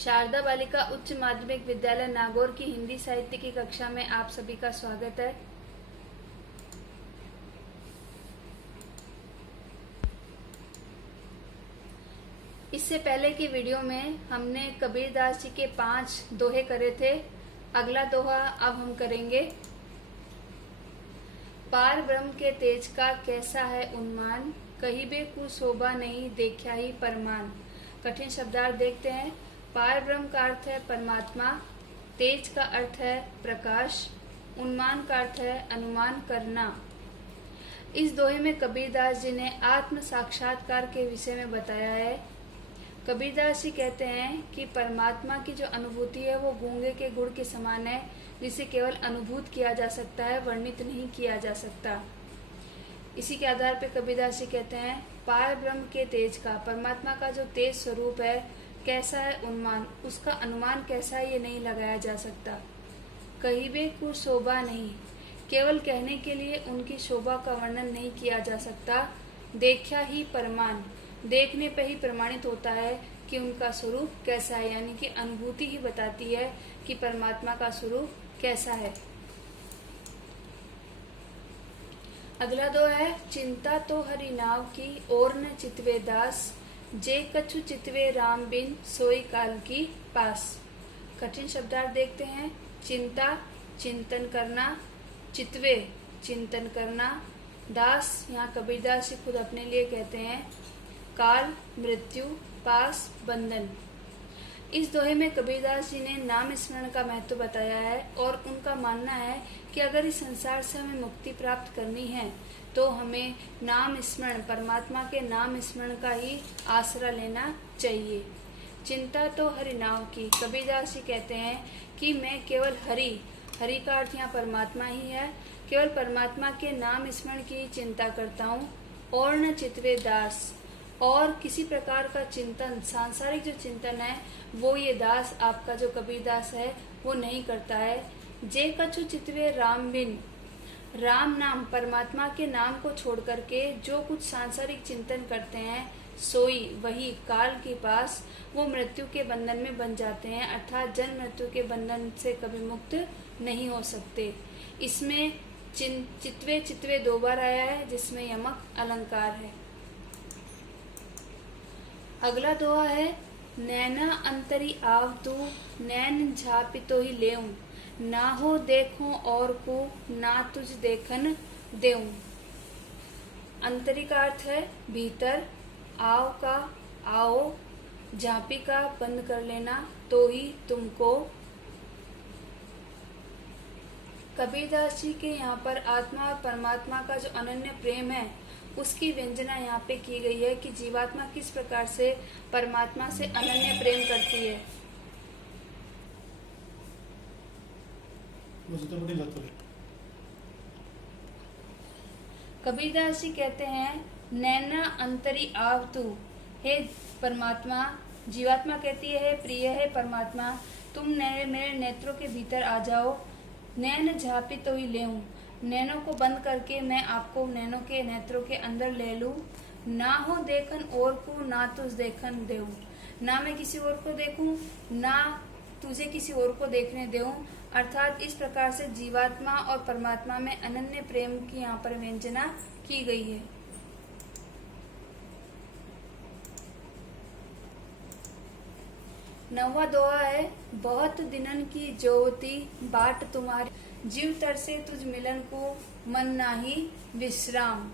शारदा बालिका उच्च माध्यमिक विद्यालय नागौर की हिंदी साहित्य की कक्षा में आप सभी का स्वागत है। इससे पहले की वीडियो में हमने कबीरदास जी के 5 दोहे करे थे। अगला दोहा अब हम करेंगे। पार ब्रह्म के तेज का कैसा है उन्मान, कहीं बे कुशोभा नहीं देखा ही परमान। कठिन शब्दार्थ देखते हैं। पार ब्रह्म का अर्थ है परमात्मा, तेज का अर्थ है प्रकाश, उन्मान का अर्थ है अनुमान करना। इस दोहे में कबीरदास जी ने आत्म साक्षात्कार के विषय में बताया है। कबीरदास जी कहते हैं कि परमात्मा की जो अनुभूति है वो गूंगे के गुड़ के समान है, जिसे केवल अनुभूत किया जा सकता है, वर्णित नहीं किया जा सकता। इसी के आधार पर कबीरदास जी कहते हैं पार ब्रह्म के तेज का, परमात्मा का जो तेज स्वरूप है कैसा है उन्मान, उसका अनुमान कैसा है ये नहीं लगाया जा सकता। कहीं भी कुछ शोभा नहीं, केवल कहने के लिए उनकी शोभा का वर्णन नहीं किया जा सकता। देखा ही परमान, देखने पे ही प्रमाणित होता है कि उनका स्वरूप कैसा है, यानी कि अनुभूति ही बताती है कि परमात्मा का स्वरूप कैसा है। अगला दो है चिंता तो हरि नाव की और न चितवे दास, जे कछु चितवे राम बिन सोई काल की पास। कठिन शब्दार्थ देखते हैं। चिंता चिंतन करना, चितवे चिंतन करना, दास यहाँ कबीरदास जी खुद अपने लिए कहते हैं, काल मृत्यु, पास बंधन। इस दोहे में कबीरदास जी ने नाम स्मरण का महत्व बताया है और उनका मानना है कि अगर इस संसार से हमें मुक्ति प्राप्त करनी है तो हमें नाम स्मरण, परमात्मा के नाम स्मरण का ही आसरा लेना चाहिए। चिंता तो हरि नाव की, कबीरदास जी कहते हैं कि मैं केवल हरि का अर्थ यहाँ परमात्मा ही है, केवल परमात्मा के नाम स्मरण की चिंता करता हूँ। और न चितवे दास, और किसी प्रकार का चिंतन, सांसारिक जो चिंतन है वो ये दास आपका जो कबीरदास है वो नहीं करता है। जे कछु चितवे राम बिन, राम नाम, परमात्मा के नाम को छोड़ करके जो कुछ सांसारिक चिंतन करते हैं, सोई वही काल के पास वो मृत्यु के बंधन में बन जाते हैं, अर्थात जन्म मृत्यु के बंधन से कभी मुक्त नहीं हो सकते। इसमें चितवे 2 बार आया है, जिसमें यमक अलंकार है। अगला दोहा है नैना अंतरी आव तू, नैन झापि तो ही लेऊं, ना हो देखो और को ना तुझ देखन देऊं। अंतरी का अर्थ है भीतर, आव का आओ, झापी का बंद कर लेना, तो ही तुमको। कबीरदास जी के यहाँ पर आत्मा और परमात्मा का जो अनन्य प्रेम है उसकी व्यंजना यहाँ पे की गई है कि जीवात्मा किस प्रकार से परमात्मा से अनन्य प्रेम करती है। कबीरदास जी कहते हैं नैना अंतरी आव तू, हे परमात्मा, जीवात्मा कहती है प्रिय है परमात्मा, तुम मेरे नेत्रों के भीतर आ जाओ। नैन झापी तो ही लेऊं, नैनों को बंद करके मैं आपको नैनों के नेत्रों के अंदर ले लूं। ना हो देखन और को ना तुझ देखन देऊं, ना मैं किसी और को देखूं ना तुझे किसी और को देखने देऊं। अर्थात इस प्रकार से जीवात्मा और परमात्मा में अनन्य प्रेम की यहाँ पर व्यंजना की गई है। नौवां दोहा है बहुत दिनन की ज्योति बाट तुम्हारी, जीव तरसे तुझ मिलन को मन नाही विश्राम।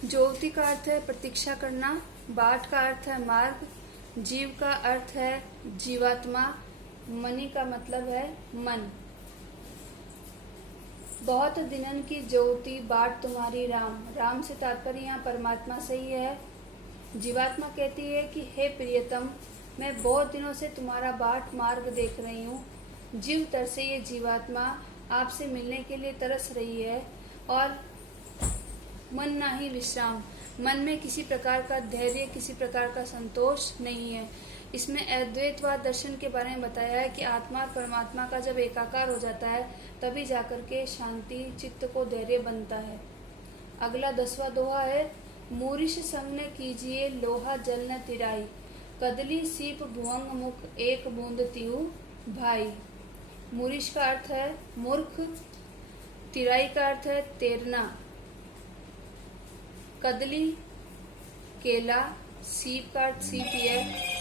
ज्योति का अर्थ है प्रतीक्षा करना, बाट का अर्थ है मार्ग, जीव का अर्थ है जीवात्मा, मनि का मतलब है मन। बहुत दिनन की ज्योति बाट तुम्हारी राम, राम से तात्पर्य यहाँ परमात्मा से ही है। जीवात्मा कहती है कि हे प्रियतम, मैं बहुत दिनों से तुम्हारा बाट मार्ग देख रही हूँ। जीव तरसे, ये जीवात्मा आपसे मिलने के लिए तरस रही है। और मन नाही विश्राम, मन में किसी प्रकार का धैर्य, किसी प्रकार का संतोष नहीं है। इसमें अद्वैतवाद दर्शन के बारे में बताया है कि आत्मा और परमात्मा का जब एकाकार हो जाता है तभी जाकर के शांति चित्त को धैर्य बनता है। अगला 10वां दोहा है, मूरिश संग न कीजिए लोहा जल न तिराई, कदली सीप भुवंग मुख एक बूंद तिहु भाई। मूरिश का अर्थ है मूर्ख, तिराई का अर्थ है तैरना, कदली केला, सीप का अर्थ सीप है,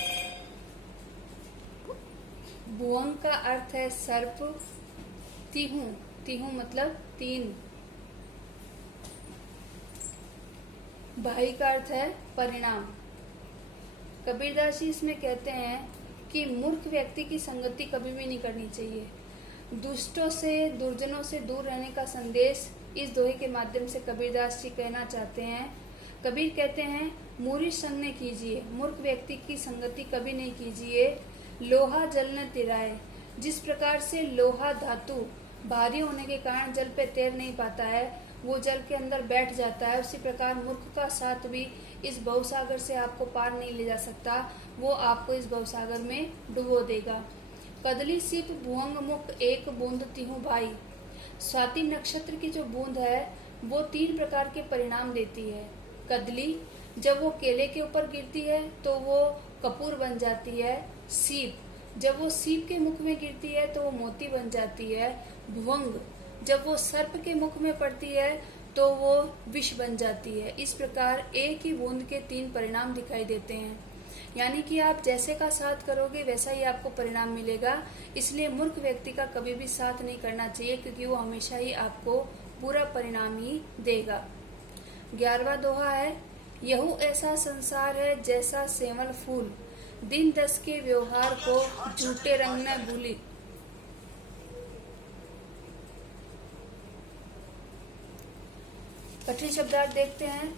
भुवंग का अर्थ है सर्प, तिहु, तिहु मतलब 3, भाई का अर्थ है परिणाम। कबीरदास जी इसमें कहते हैं कि मूर्ख व्यक्ति की संगति कभी भी नहीं करनी चाहिए। दुष्टों से दुर्जनों से दूर रहने का संदेश इस दोहे के माध्यम से कबीरदास जी कहना चाहते हैं। कबीर कहते हैं मूरी संग न कीजिए, मूर्ख व्यक्ति की संगति कभी नहीं कीजिए। लोहा जल न तिराए, जिस प्रकार से लोहा धातु भारी होने के कारण जल पे तैर नहीं पाता है, वो जल के अंदर बैठ जाता है, उसी प्रकार मूर्ख का साथ भी इस भवसागर से आपको पार नहीं ले जा सकता, वो आपको इस भवसागर में डुबो देगा। कदली सीप भुवंग मुख एक बूंद तिहु भाई, स्वाति नक्षत्र की जो बूंद है वो 3 प्रकार के परिणाम देती है। कदली, जब वो केले के ऊपर गिरती है तो वो कपूर बन जाती है। सीप, जब वो सीप के मुख में गिरती है तो वो मोती बन जाती है। भुवंग, जब वो सर्प के मुख में पड़ती है तो वो विष बन जाती है। इस प्रकार एक ही बूंद के 3 परिणाम दिखाई देते हैं, यानी कि आप जैसे का साथ करोगे वैसा ही आपको परिणाम मिलेगा। इसलिए मूर्ख व्यक्ति का कभी भी साथ नहीं करना चाहिए, क्योंकि वो हमेशा ही आपको बुरा परिणाम ही देगा। 11वां दोहा है, यहू ऐसा संसार है जैसा सेमल फूल, दिन 10 के व्यवहार को झूठे रंग न भूली। कठिन शब्दार्थ देखते हैं।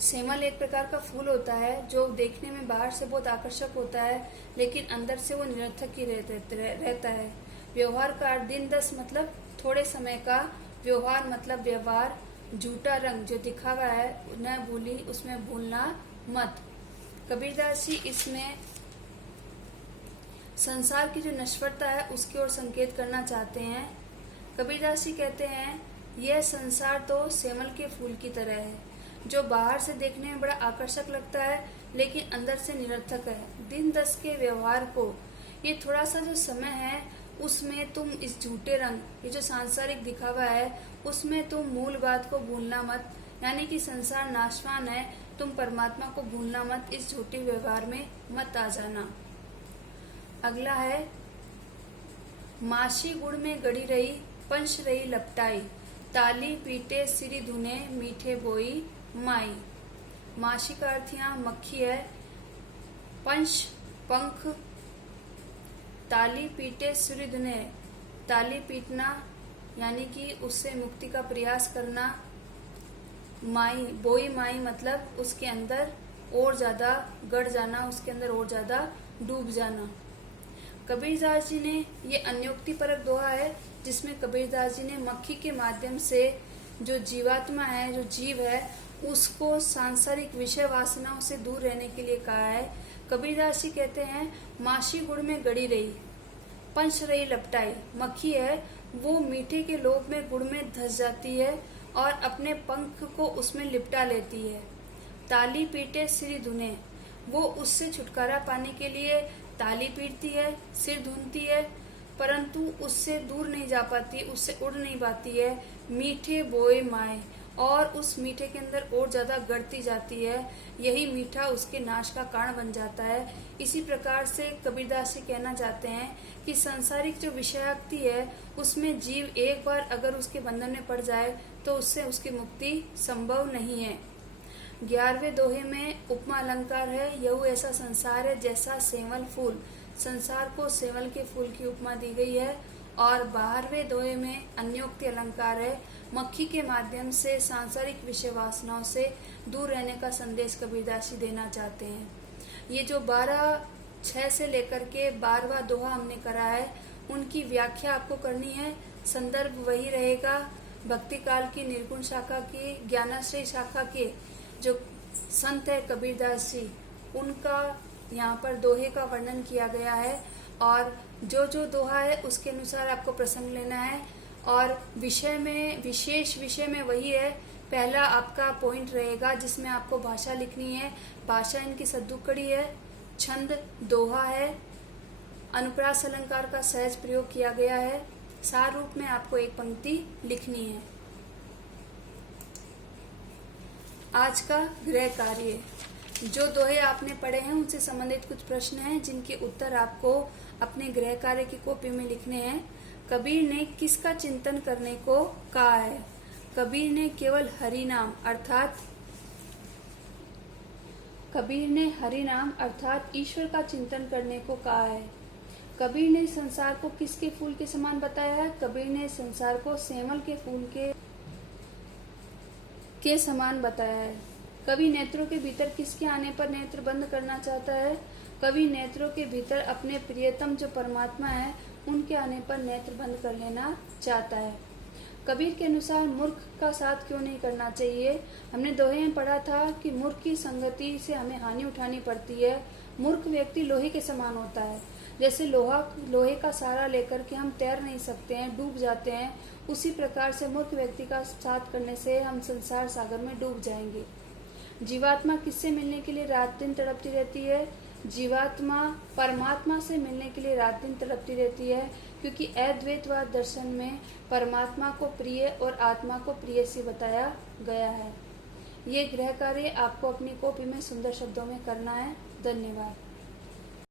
सेमल एक प्रकार का फूल होता है जो देखने में बाहर से बहुत आकर्षक होता है, लेकिन अंदर से वो निरर्थक ही रहता है। व्यवहार का अर्थ दिन 10 मतलब थोड़े समय का, व्यवहार मतलब व्यवहार, झूठा रंग जो दिखावा है न भूली, उसमें भूलना मत। कबीरदास जी इसमें संसार की जो नश्वरता है उसकी ओर संकेत करना चाहते हैं। कबीरदास जी कहते हैं यह संसार तो सेमल के फूल की तरह है, जो बाहर से देखने में बड़ा आकर्षक लगता है लेकिन अंदर से निरर्थक है। दिन 10 के व्यवहार को, ये थोड़ा सा जो समय है उसमें तुम इस झूठे रंग, ये जो सांसारिक दिखावा है उसमें तुम मूल बात को भूलना मत, यानी कि संसार नाशवान है, तुम परमात्मा को भूलना मत, इस झूठे व्यवहार में मत आ जाना। अगला है, माशी गुड़ में गड़ी रही पंच रही लपटाई, ताली पीटे सिरी धुने मीठे बोई माई। माशी का अर्थ यहाँ मक्खी है, पंच पंख, ताली पीटे सिरी धुने, ताली पीटना यानी कि उससे मुक्ति का प्रयास करना, माई बोई माई मतलब उसके अंदर और ज्यादा गड़ जाना, उसके अंदर और ज्यादा डूब जाना। कबीरदास जी ने ये अन्योक्ति परक दोहा है जिसमें कबीरदास जी ने मक्खी के माध्यम से जो जीवात्मा है, जो जीव है, उसको सांसारिक विषय वासनाओं से दूर रहने के लिए कहा है। कबीरदास जी कहते हैं माशी गुड़ में गड़ी रही, पंच रही लपटाई, मक्खी है वो मीठे के लोभ में गुड़ में धस जाती है और अपने पंख को उसमें लिपटा लेती है। ताली पीटे सिर धुने, वो उससे छुटकारा पाने के लिए ताली पीटती है, सिर धुनती है, परंतु उससे दूर नहीं जा पाती, उससे उड़ नहीं पाती है। मीठे बोए माए, और उस मीठे के अंदर और ज्यादा गड़ती जाती है, यही मीठा उसके नाश का कारण बन जाता है। इसी प्रकार से कबीरदास जी कहना चाहते हैं कि सांसारिक जो विषयाक्ति है उसमें जीव एक बार अगर उसके बंधन में पड़ जाए तो उससे उसकी मुक्ति संभव नहीं है। 11वें दोहे में उपमा अलंकार है, यह ऐसा संसार है जैसा सेवल फूल, संसार को सेवल के फूल की उपमा दी गई है। और 12वें दोहे में अन्योक्ति अलंकार है, मक्खी के माध्यम से सांसारिक विषय वासनाओं से दूर रहने का संदेश कबीरदास जी देना चाहते हैं। ये जो 12-6 से लेकर के 12वां दोहा हमने करा है, उनकी व्याख्या आपको करनी है। संदर्भ वही रहेगा भक्ति काल की निर्गुण शाखा की, ज्ञानाश्रय शाखा के जो संत है कबीरदास जी, उनका यहाँ पर दोहे का वर्णन किया गया है। और जो जो दोहा है उसके अनुसार आपको प्रसंग लेना है। और विशेष विषय में वही है, पहला आपका पॉइंट रहेगा जिसमें आपको भाषा लिखनी है। भाषा इनकी सद्दुकड़ी है, छंद दोहा है, अनुप्रास अलंकार का सहज प्रयोग किया गया है। सार रूप में आपको एक पंक्ति लिखनी है। आज का गृह कार्य, जो दोहे आपने पढ़े हैं उनसे संबंधित कुछ प्रश्न हैं जिनके उत्तर आपको अपने गृह कार्य की कॉपी में लिखने हैं। कबीर ने किसका चिंतन करने को कहा है? कबीर ने केवल हरि नाम अर्थात ईश्वर का चिंतन करने को कहा है। कबीर ने संसार को किसके फूल के समान बताया है? कबीर ने संसार को सेमल के फूल के समान बताया है। कवि नेत्रों के भीतर किसके आने पर नेत्र बंद करना चाहता है? कवि नेत्रों के भीतर अपने प्रियतम जो परमात्मा है उनके आने पर नेत्र बंद कर लेना चाहता है। कबीर के अनुसार मूर्ख का साथ क्यों नहीं करना चाहिए? हमने दोहे में पढ़ा था कि मूर्ख की संगति से हमें हानि उठानी पड़ती है। मूर्ख व्यक्ति लोहे के समान होता है। जैसे लोहे का सहारा लेकर के हम तैर नहीं सकते हैं, डूब जाते हैं, उसी प्रकार से मूर्ख व्यक्ति का साथ करने से हम संसार सागर में डूब जाएंगे। जीवात्मा किससे मिलने के लिए रात दिन तड़पती रहती है? जीवात्मा परमात्मा से मिलने के लिए रात दिन तड़पती रहती है, क्योंकि अद्वैतवाद दर्शन में परमात्मा को प्रिय और आत्मा को प्रिय से बताया गया है। ये गृह कार्य आपको अपनी कॉपी में सुंदर शब्दों में करना है। धन्यवाद।